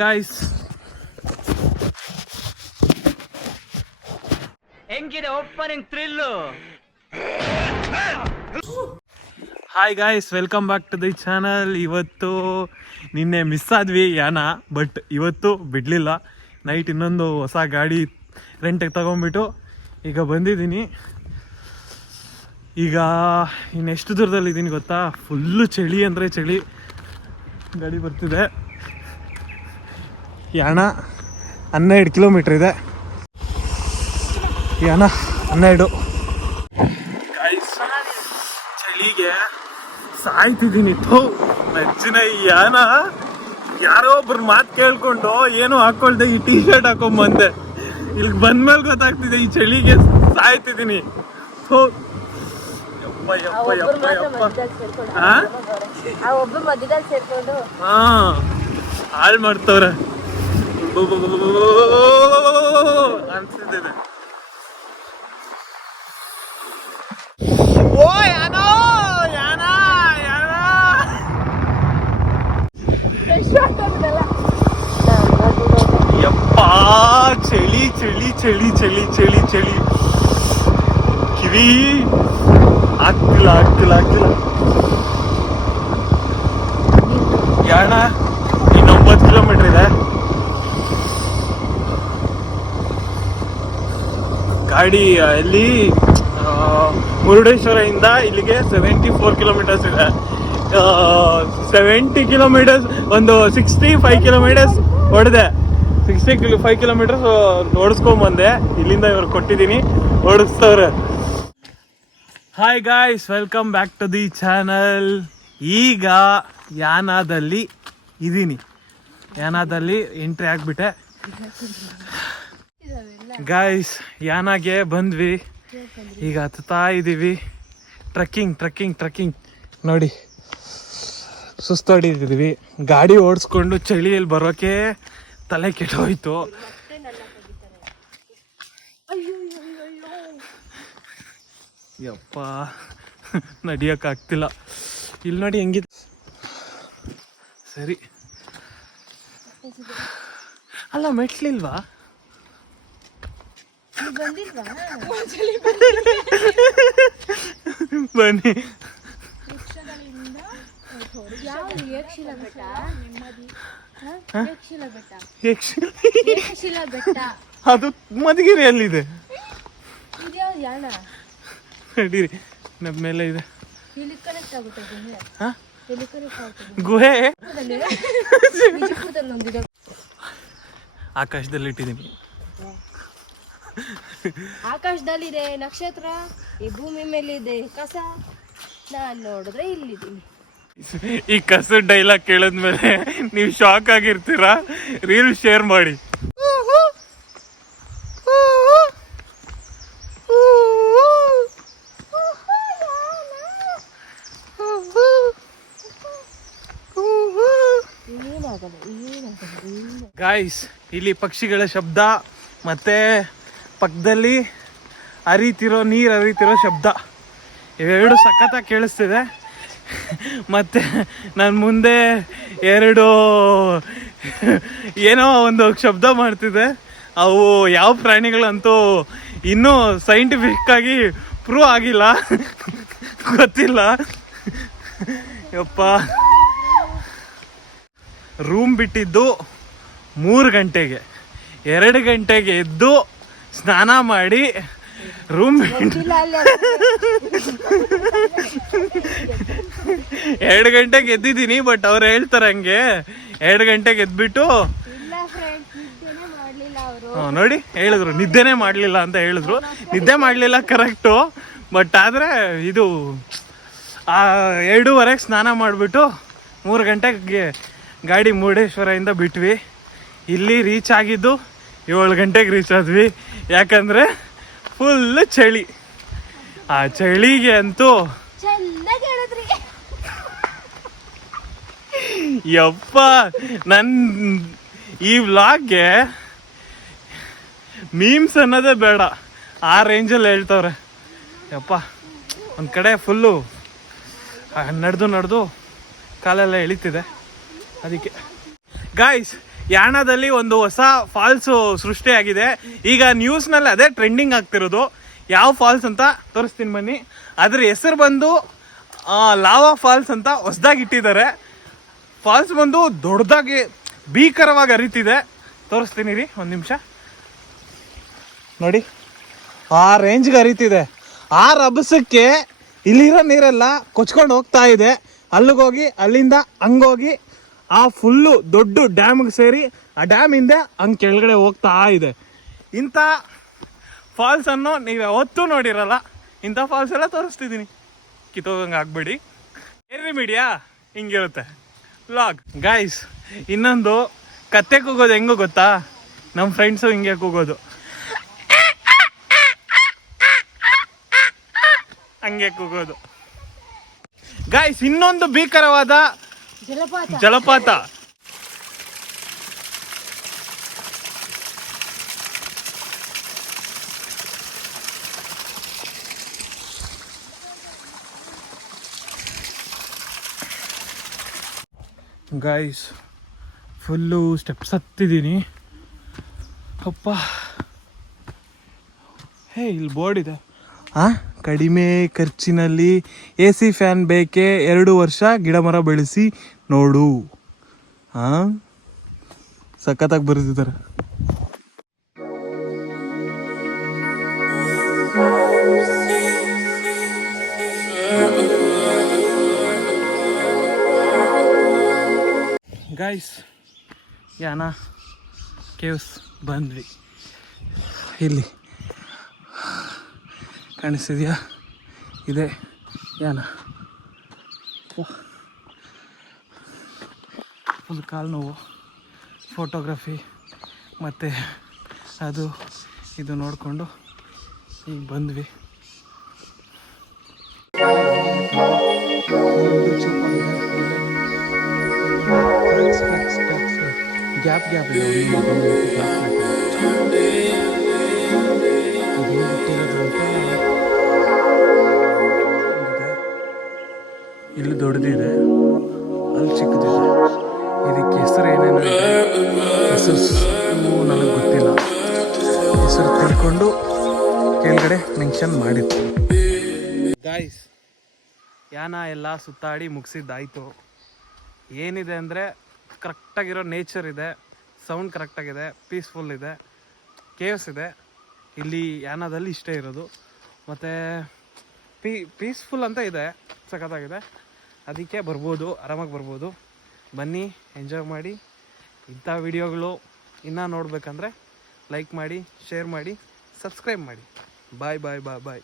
Guys, ಹೆಂಗಿದೆ opening thrill? Hi guys, welcome back to the channel. ಇವತ್ತು ನಿನ್ನೆ miss ಆದ್ವಿ ಯಾನ, ಬಟ್ ಇವತ್ತು ಬಿಡಲಿಲ್ಲ. ನೈಟ್ ಇನ್ನೊಂದು ಹೊಸ ಗಾಡಿ ರೆಂಟಿಗೆ ತಗೊಂಡ್ಬಿಟ್ಟು ಈಗ ಬಂದಿದ್ದೀನಿ. ಈಗ ಇನ್ನೆಷ್ಟು ದೂರದಲ್ಲಿದ್ದೀನಿ ಗೊತ್ತಾ? ಫುಲ್ಲು ಚಳಿ ಅಂದರೆ ಚಳಿ. ಗಾಡಿ ಬರ್ತಿದೆ. ಯಾಣ 12 ಕಿಲೋಮೀಟ್ರ್ ಇದೆ. ಯಾಣ 12. ಚಳಿಗೆ ಸಾಯ್ತಿದ್ದೀನಿ. ನಚ್ಚಿನ ಈ ಯಾನ ಯಾರೋ ಒಬ್ರು ಮಾತು ಕೇಳ್ಕೊಂಡು ಏನೋ ಹಾಕೊಳ್ದೆ ಈ ಟೀ ಶರ್ಟ್ ಹಾಕೊಂಬಂದೆ. ಇಲ್ಲಿಗೆ ಬಂದ್ಮೇಲೆ ಗೊತ್ತಾಗ್ತಿದೆ ಈ ಚಳಿಗೆ ಸಾಯ್ತಿದ್ದೀನಿ. ಹಾಳು ಮಾಡ್ತವ್ರೆ ಅನ್ಸಿದೆ. ಓ ಯಾನೋ ಯಾನ ಯಾನ ಯಪ್ಪಾ, ಚಳಿ ಚಳಿ ಚಳಿ ಚಳಿ ಚಳಿ ಚಳಿ. ಕಿವಿ ಆಗ್ತಿಲ್ಲ ಆಗ್ತಿಲ್ಲ ಆಗ್ತಿಲ್ಲ. ಯಾಣ ಇನ್ನು 9 ಕಿಲೋಮೀಟರ್ ಇದೆ. ಗಾಡಿ ಎಲ್ಲಿ ಮುರುಡೇಶ್ವರದಿಂದ ಇಲ್ಲಿಗೆ 74 ಕಿಲೋಮೀಟರ್ಸ್ ಇದೆ. 70 ಕಿಲೋಮೀಟರ್ಸ್, ಒಂದು 65 ಕಿಲೋಮೀಟರ್ಸ್ ಹೊಡೆದೆ. 65 ಕಿಲೋಮೀಟರ್ಸ್ ಓಡಿಸ್ಕೊಂಬಂದೆ. ಇಲ್ಲಿಂದ ಇವ್ರು ಕೊಟ್ಟಿದ್ದೀನಿ, ಓಡಿಸ್ತವ್ರೆ. Hi guys, welcome back to the channel. ಈಗ ಯಾನದಲ್ಲಿ ಇದ್ದೀನಿ. ಯಾನದಲ್ಲಿ ಎಂಟ್ರಿ ಆಗಿಬಿಟ್ಟೆ ಗಾಯ್ಸ್. ಯಾನಾಗೆ ಬಂದ್ವಿ, ಈಗ ಹತ್ತಾ ಇದ್ದೀವಿ. ಟ್ರಕ್ಕಿಂಗ್ ನೋಡಿ, ಸುಸ್ತಾಡಿದ್ದೀವಿ. ಗಾಡಿ ಓಡಿಸ್ಕೊಂಡು ಚಳಿಯಲ್ಲಿ ಬರೋಕೆ ತಲೆ ಕೆಟ್ಟೋಯ್ತು. ಯಪ್ಪ, ನಡಿಯೋಕ್ಕಾಗ್ತಿಲ್ಲ. ಇಲ್ಲಿ ನೋಡಿ ಹೆಂಗಿದೆ. ಸರಿ ಅಲ್ಲ, ಮೆಟ್ಲಿಲ್ವಾ? ಬನ್ನಿ. ಅದು ಮಧುಗಿರಿಯಲ್ಲಿದೆ. ನಡೀರಿ, ನಮ್ಮ ಮೇಲೆ ಇದೆ ಗುಹೆ. ಆಕಾಶದಲ್ಲಿ ಇಟ್ಟಿದ್ದೀನಿ. ಆಕಾಶದಲ್ಲಿದೆ ನಕ್ಷತ್ರ, ಈ ಭೂಮಿ ಮೇಲಿದೆ ಕಸ. ನಾನ್ ನೋಡಿದ್ರೆ ಇಲ್ಲಿದ್ದೀನಿ. ಈ ಕಸ ಡೈಲಾಗ್ ಕೇಳಿದ್ಮೇಲೆ ನೀವು ಶಾಕ್ ಆಗಿರ್ತೀರಾ. ರೀಲ್ ಶೇರ್ ಮಾಡಿ. ಗಾಯ್ಸ್, ಇಲ್ಲಿ ಪಕ್ಷಿಗಳ ಶಬ್ದ ಮತ್ತೆ ಪಕ್ಕದಲ್ಲಿ ನೀರು ಹರಿತಿರೋ ಶಬ್ದ, ಇವೆರಡು ಸಖತ್ತಾಗಿ ಕೇಳಿಸ್ತಿದೆ. ಮತ್ತು ನನ್ನ ಮುಂದೆ ಎರಡು ಏನೋ ಒಂದು ಶಬ್ದ ಮಾಡ್ತಿದೆ. ಅವು ಯಾವ ಪ್ರಾಣಿಗಳಂತೂ ಇನ್ನೂ ಸೈಂಟಿಫಿಕ್ ಆಗಿ ಪ್ರೂವ್ ಆಗಿಲ್ಲ, ಗೊತ್ತಿಲ್ಲ. ಯಪ್ಪ, ರೂಮ್ ಬಿಟ್ಟಿದ್ದು 3 ಗಂಟೆಗೆ. 2 ಗಂಟೆಗೆ ಎದ್ದು ಸ್ನಾನ ಮಾಡಿ ರೂಮ್ 2 ಗಂಟೆಗೆ ಎದ್ದಿದ್ದೀನಿ. ಬಟ್ ಅವ್ರು ಹೇಳ್ತಾರೆ ಹಂಗೆ 2 ಗಂಟೆಗೆ ಎದ್ಬಿಟ್ಟು ನೋಡಿ ಹೇಳಿದ್ರು ನಿದ್ದೆನೇ ಮಾಡಲಿಲ್ಲ ಅಂತ ಹೇಳಿದ್ರು. ನಿದ್ದೆ ಮಾಡಲಿಲ್ಲ ಕರೆಕ್ಟು, ಬಟ್ ಆದರೆ ಇದು 2:30ಗೆ ಸ್ನಾನ ಮಾಡಿಬಿಟ್ಟು 3 ಗಂಟೆಗೆ ಗಾಡಿ ಮುರುಡೇಶ್ವರದಿಂದ ಬಿಟ್ವಿ. ಇಲ್ಲಿ ರೀಚ್ ಆಗಿದ್ದು 7 ಗಂಟೆಗೆ ರೀಚ್ ಆದ್ವಿ. ಯಾಕಂದರೆ ಫುಲ್ಲು ಚಳಿ. ಆ ಚಳಿಗೆ ಅಂತೂ ಯಪ್ಪ, ಈ ವ್ಲಾಗ್ಗೆ ಮೀಮ್ಸ್ ಅನ್ನೋದೇ ಬೇಡ, ಆ ರೇಂಜಲ್ಲಿ ಹೇಳ್ತವ್ರೆ. ಯಪ್ಪ, ಒಂದು ಕಡೆ ಫುಲ್ಲು ನಡೆದು ಕಾಲೆಲ್ಲ ಎಳಿತಿದೆ. ಅದಕ್ಕೆ ಗಾಯ್ಸ್, ಯಾಣದಲ್ಲಿ ಒಂದು ಹೊಸ ಫಾಲ್ಸು ಸೃಷ್ಟಿಯಾಗಿದೆ. ಈಗ ನ್ಯೂಸ್ನಲ್ಲಿ ಅದೇ ಟ್ರೆಂಡಿಂಗ್ ಆಗ್ತಿರೋದು. ಯಾವ ಫಾಲ್ಸ್ ಅಂತ ತೋರಿಸ್ತೀನಿ ಬನ್ನಿ. ಅದ್ರ ಹೆಸರು ಬಂದು ಲಾವಾ ಫಾಲ್ಸ್ ಅಂತ ಹೊಸದಾಗಿ ಇಟ್ಟಿದ್ದಾರೆ. ಫಾಲ್ಸ್ ಬಂದು ದೊಡ್ಡದಾಗಿ ಭೀಕರವಾಗಿ ಹರಿತಿದೆ. ತೋರಿಸ್ತೀನಿ ರೀ ಒಂದು ನಿಮಿಷ. ನೋಡಿ ಆ ರೇಂಜ್ಗೆ ಹರಿತಿದೆ. ಆ ರಭಸಕ್ಕೆ ಇಲ್ಲಿರೋ ನೀರೆಲ್ಲ ಕೊಚ್ಕೊಂಡು ಹೋಗ್ತಾ ಇದೆ. ಅಲ್ಲಿಗೋಗಿ ಅಲ್ಲಿಂದ ಹಂಗೋಗಿ ಆ ಫುಲ್ಲು ದೊಡ್ಡ ಡ್ಯಾಮ್ಗೆ ಸೇರಿ ಆ ಡ್ಯಾಮಿಂದ ಹಂಗೆ ಕೆಳಗಡೆ ಹೋಗ್ತಾ ಇದೆ. ಇಂಥ ಫಾಲ್ಸನ್ನು ನೀವು ಯಾವತ್ತೂ ನೋಡಿರಲ್ಲ. ಇಂಥ ಫಾಲ್ಸ್ ಎಲ್ಲ ತೋರಿಸ್ತಿದ್ದೀನಿ, ಕಿತ್ತೋಗಂಗೆ ಆಗಬೇಡಿ. ಏನ್ರಿ ಮೀಡಿಯಾ ಹಿಂಗಿರುತ್ತೆ ವ್ಲಾಗ್. ಗಾಯ್ಸ್, ಇನ್ನೊಂದು ಕತ್ತೆ ಕೂಗೋದು ಹೆಂಗೋ ಗೊತ್ತಾ? ನಮ್ಮ ಫ್ರೆಂಡ್ಸು ಹಿಂಗೆ ಕೂಗೋದು, ಹಂಗೆ ಕೂಗೋದು. ಗಾಯ್ಸ್, ಇನ್ನೊಂದು ಭೀಕರವಾದ ಜಲಪಾತ. ಗಾಯ್ಸ್, ಫುಲ್ಲು ಸ್ಟೆಪ್ಸ್ ಹತ್ತಿದ್ದೀನಿ. ಅಪ್ಪ, ಹೇ ಇಲ್ಲಿ ಬೋರ್ಡ್ ಇದೆ. ಕಡಿಮೆ ಖರ್ಚಿನಲ್ಲಿ AC ಫ್ಯಾನ್ ಬೇಕೆ, 2 ವರ್ಷ ಗಿಡ ಮರ ಬೆಳೆಸಿ ನೋಡು. ಸಖತ್ತಾಗಿ ಬರೆದಿದ್ದಾರೆ. ಗೈಸ್, ಯಾನ ಕೇವ್ಸ್ ಬಂದ್ವಿ. ಇಲ್ಲಿ ಕಾಣಿಸ್ತಿದೆಯಾ? ಇದೆ ಯಾನ. ಫುಲ್ ಕಾಲು ನೋವು, ಫೋಟೋಗ್ರಫಿ ಮತ್ತು ಅದು ಇದು ನೋಡಿಕೊಂಡು ಈಗ ಬಂದ್ವಿ. ಗ್ಯಾಪ್ ಇಲ್ಲಿ ದೊಡ್ಡದಿದೆ, ಅಲ್ಲಿ ಚಿಕ್ಕದಿದೆ. ಇದಕ್ಕೆ ಹೆಸರು ಏನೇನೋ ಇದೆ, ಹೆಸರು ನನಗೆ ಗೊತ್ತಿಲ್ಲ. ಹೆಸರು ತಿಳ್ಕೊಂಡು ಕೆಳಗಡೆ ಮೆನ್ಷನ್ ಮಾಡಿತ್ತು. ಗಾಯ್ಸ್, ಯಾನ ಎಲ್ಲ ಸುತ್ತಾಡಿ ಮುಗಿಸಿದ್ದಾಯಿತು. ಏನಿದೆ ಅಂದರೆ ಕರೆಕ್ಟಾಗಿರೋ ನೇಚರ್ ಇದೆ, ಸೌಂಡ್ ಕರೆಕ್ಟಾಗಿದೆ, ಪೀಸ್ಫುಲ್ ಇದೆ, ಕೇವ್ಸ್ ಇದೆ. ಇಲ್ಲಿ ಯಾನದಲ್ಲಿ ಇಷ್ಟೇ ಇರೋದು. ಮತ್ತು ಪೀಸ್ಫುಲ್ ಅಂತ ಇದೆ, ಸಖತ್ತಾಗಿದೆ. ಅದಕ್ಕೆ ಬರ್ಬೋದು, ಆರಾಮಾಗಿ ಬರ್ಬೋದು. ಬನ್ನಿ, ಎಂಜಾಯ್ ಮಾಡಿ. ಇಂಥ ವಿಡಿಯೋಗಳು ಇನ್ನೂ ನೋಡಬೇಕಂದ್ರೆ ಲೈಕ್ ಮಾಡಿ, ಶೇರ್ ಮಾಡಿ, ಸಬ್ಸ್ಕ್ರೈಬ್ ಮಾಡಿ. ಬಾಯ್ ಬಾಯ್ ಬಾಯ್ ಬಾಯ್.